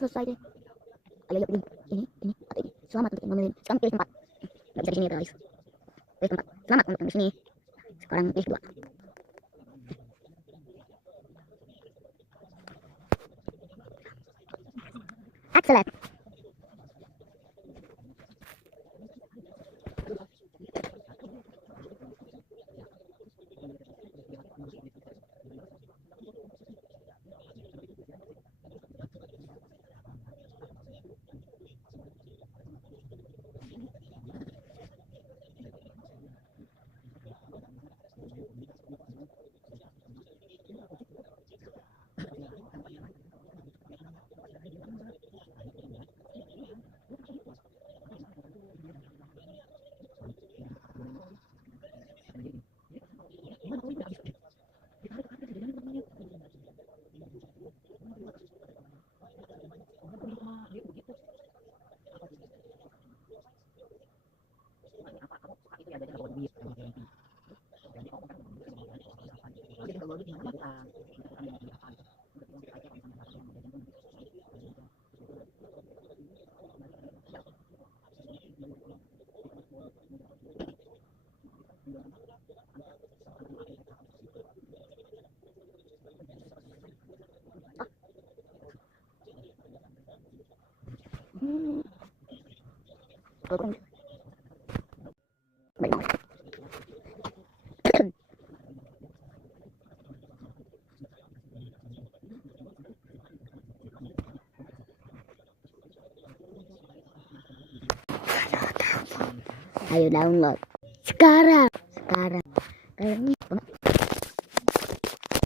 Selesai deh. Ayo pilih ini atau ini. Selamat untuk memilih. Sekarang pilih tempat. Nggak bisa di sini guys. Pilih tempat. Selamat untuk yang di sini. Sekarang pilih dua. Excellent. Baik. Ayo download sekarang.